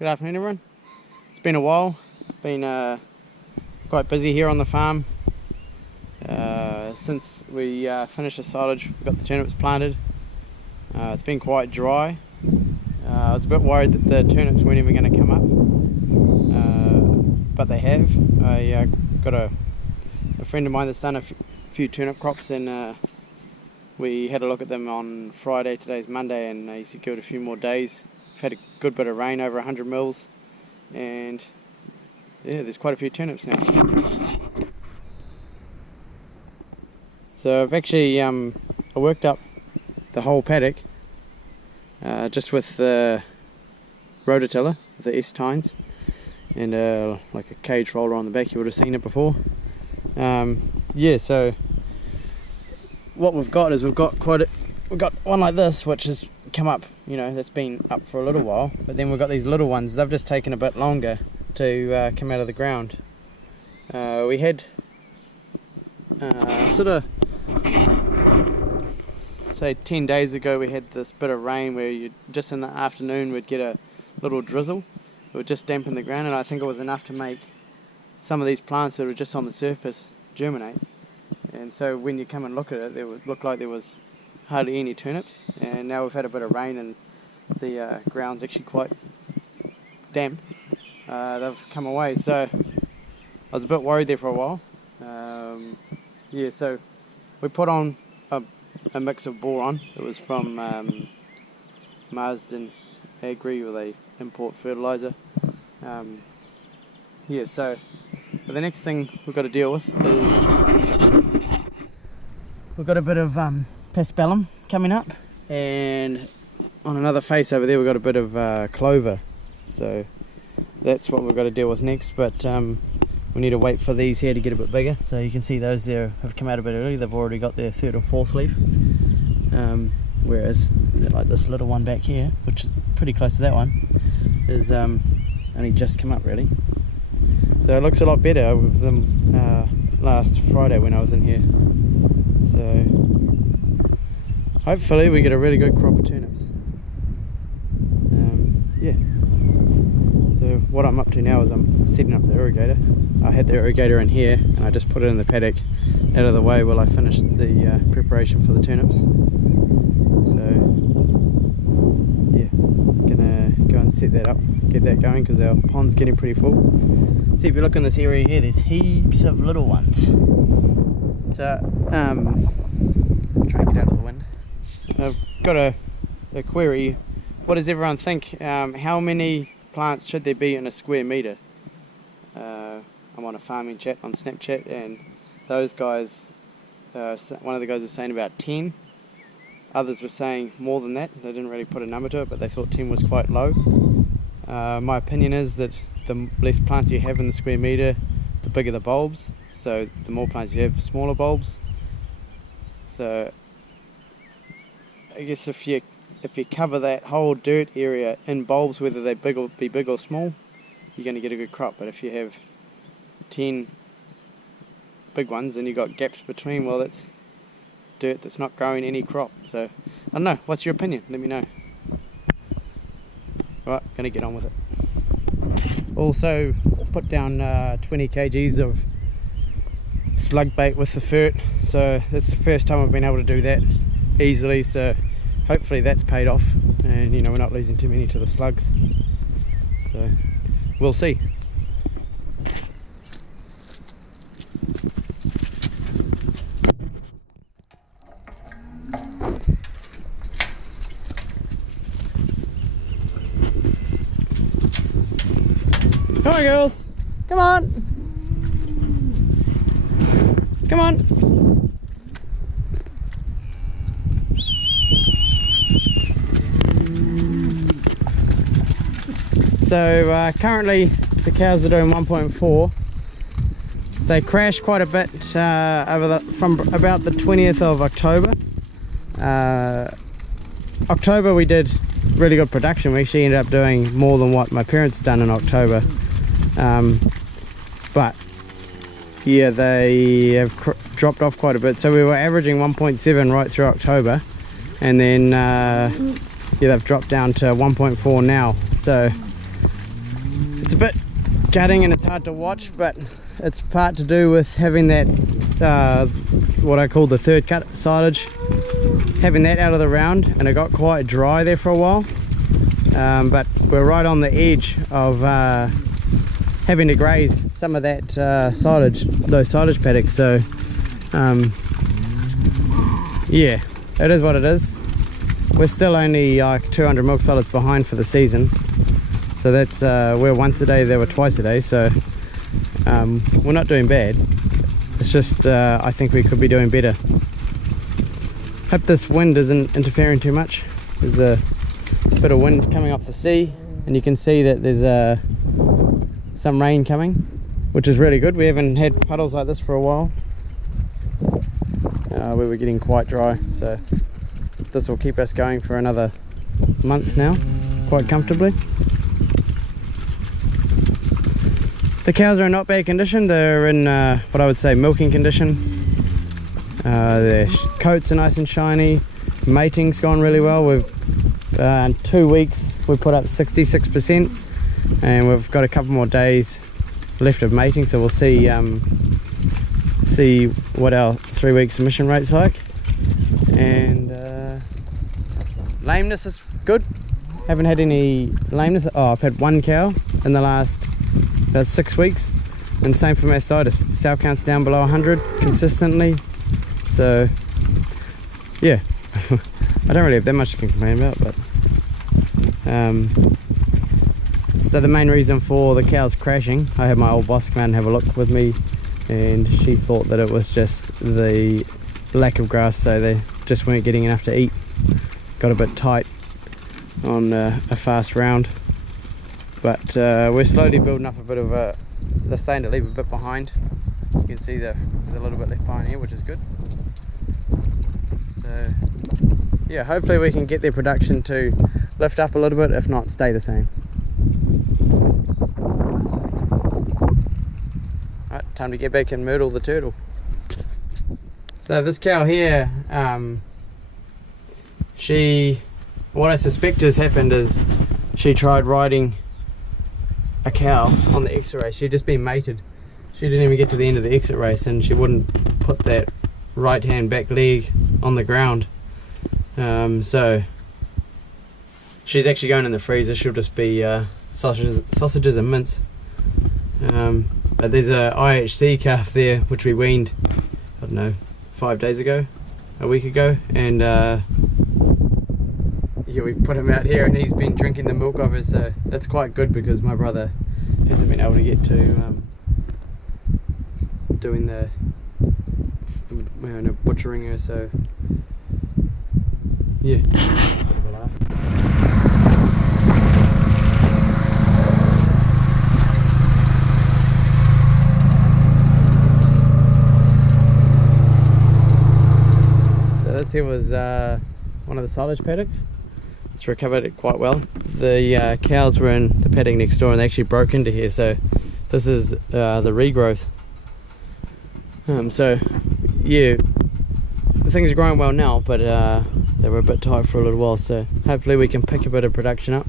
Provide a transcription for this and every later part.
Good afternoon, everyone. It's been a while. Been quite busy here on the farm. Since we finished the silage, we got the turnips planted. It's been quite dry. I was a bit worried that the turnips weren't even going to come up, but they have. I got a friend of mine that's done a few turnip crops, and we had a look at them on Friday. Today's Monday, and he secured a few more days. We've had a good bit of rain, over 100 mils, and yeah, there's quite a few turnips now. So I've actually I worked up the whole paddock just with the rototiller, the S-tines, and like a cage roller on the back. You would have seen it before. Yeah, so what we've got is we've got one like this, which has come up, you know, that's been up for a little while, but then we've got these little ones. They've just taken a bit longer to come out of the ground. We had sort of, say 10 days ago, we had this bit of rain where you just in the afternoon we'd get a little drizzle. It would just dampen the ground, and I think it was enough to make some of these plants that were just on the surface germinate. And so when you come and look at it, it would look like there was hardly any turnips, and now we've had a bit of rain and the ground's actually quite damp. They've come away, so I was a bit worried there for a while. Yeah, so we put on a mix of boron. It was from Marsden Agri, where they import fertiliser. Yeah, so but the next thing we've got to deal with is we've got a bit of paspalum coming up, and on another face over there we've got a bit of clover. So that's what we've got to deal with next, but we need to wait for these here to get a bit bigger. So you can see those there have come out a bit early. They've already got their third or fourth leaf, whereas like this little one back here, which is pretty close to that one, is only just come up really. So it looks a lot better with them last Friday when I was in here. So hopefully we get a really good crop of turnips. Yeah. So what I'm up to now is I'm setting up the irrigator. I had the irrigator in here, and I just put it in the paddock out of the way while I finished the preparation for the turnips. So yeah, gonna go and set that up, get that going, because our pond's getting pretty full. See, if you look in this area here, there's heaps of little ones. So try and get out of the wind. I've got a query. What does everyone think? How many plants should there be in a square metre? I'm on a farming chat on Snapchat, and those guys, one of the guys was saying about 10. Others were saying more than that. They didn't really put a number to it, but they thought 10 was quite low. My opinion is that the less plants you have in the square metre, the bigger the bulbs. So the more plants you have, smaller bulbs. So I guess if you cover that whole dirt area in bulbs, whether they be big or small, you're going to get a good crop. But if you have 10 big ones and you've got gaps between, well, that's dirt that's not growing any crop. So I don't know, what's your opinion? Let me know. Right, going to get on with it. Also put down 20 kgs of slug bait with the fert. So that's the first time I've been able to do that easily, so hopefully that's paid off, and you know, we're not losing too many to the slugs. So we'll see. Come on, girls. Come on. Come on. So currently the cows are doing 1.4. They crashed quite a bit from about the 20th of October. October we did really good production. We actually ended up doing more than what my parents done in October. But yeah, they have dropped off quite a bit. So we were averaging 1.7 right through October, and then yeah, they've dropped down to 1.4 now. So bit gutting and it's hard to watch, but it's part to do with having that what I call the third cut silage, having that out of the round, and it got quite dry there for a while. But we're right on the edge of having to graze some of that silage, those silage paddocks. So yeah, it is what it is. We're still only like 200 milk solids behind for the season, so that's we're once a day, they were twice a day, so we're not doing bad. It's just I think we could be doing better. Hope this wind isn't interfering too much. There's a bit of wind coming off the sea, and you can see that there's some rain coming, which is really good. We haven't had puddles like this for a while. We were getting quite dry, so this will keep us going for another month now, quite comfortably. The cows are in not bad condition. They're in what I would say milking condition. Their coats are nice and shiny. Mating's gone really well. We've in 2 weeks we put up 66%, and we've got a couple more days left of mating, so we'll see what our 3 week submission rate's like. And lameness is good. Haven't had any lameness. Oh, I've had one cow in the last about 6 weeks, and same for mastitis. Sow count's down below 100 consistently, so yeah. I don't really have that much to complain about, but so the main reason for the cows crashing, I had my old boss come out and have a look with me, and she thought that it was just the lack of grass, so they just weren't getting enough to eat. Got a bit tight on a fast round, but we're slowly building up a bit of a, they're starting to leave a bit behind. You can see there's a little bit left behind here, which is good. So yeah, hopefully we can get their production to lift up a little bit, if not stay the same. Right, time to get back and Myrtle the turtle. So this cow here, what I suspect has happened is she tried riding a cow on the exit race. She'd just been mated. She didn't even get to the end of the exit race, and she wouldn't put that right hand back leg on the ground. So she's actually going in the freezer. She'll just be sausages and mince. But there's a IHC calf there which we weaned, I don't know, 5 days ago, a week ago, and yeah, we put him out here and he's been drinking the milk of it, so that's quite good because my brother hasn't been able to get to doing the butchering her, so yeah, bit of a laugh. So this here was one of the silage paddocks. It's recovered it quite well. The cows were in the paddock next door and they actually broke into here, so this is the regrowth. So yeah, things are growing well now, but they were a bit tight for a little while, so hopefully we can pick a bit of production up,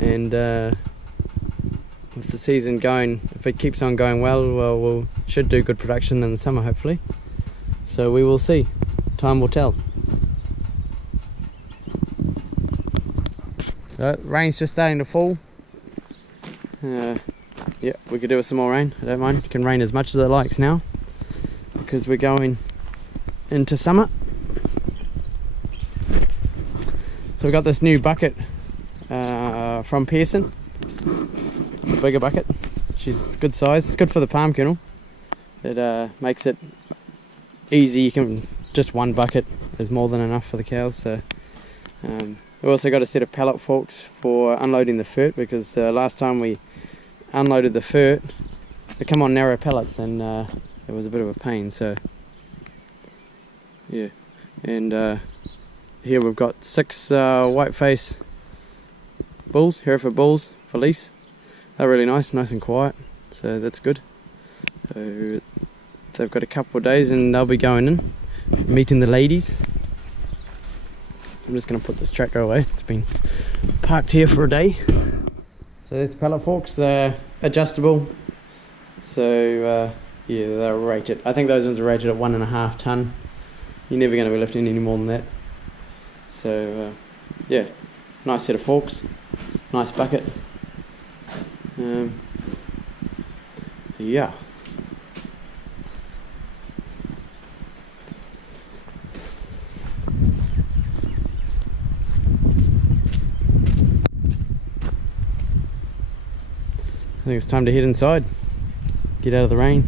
and with the season going, if it keeps on going well, we should do good production in the summer hopefully. So we will see, time will tell. So rain's just starting to fall. Yeah, we could do with some more rain, I don't mind. It can rain as much as it likes now, because we're going into summer. So we've got this new bucket from Pearson. It's a bigger bucket. She's good size. It's good for the palm kennel. It makes it easy. You can, just one bucket is more than enough for the cows. So we've also got a set of pallet forks for unloading the fert, because last time we unloaded the fert, they come on narrow pallets, and it was a bit of a pain. So yeah, and here we've got 6 whiteface bulls, Hereford bulls for lease. They're really nice and quiet, so that's good. So they've got a couple of days and they'll be going in, meeting the ladies. I'm just going to put this tractor away. It's been parked here for a day. So these pallet forks, they're adjustable. So yeah, they're rated. I think those ones are rated at 1.5 ton. You're never going to be lifting any more than that. So yeah, nice set of forks, nice bucket. Yeah. I think it's time to head inside, get out of the rain.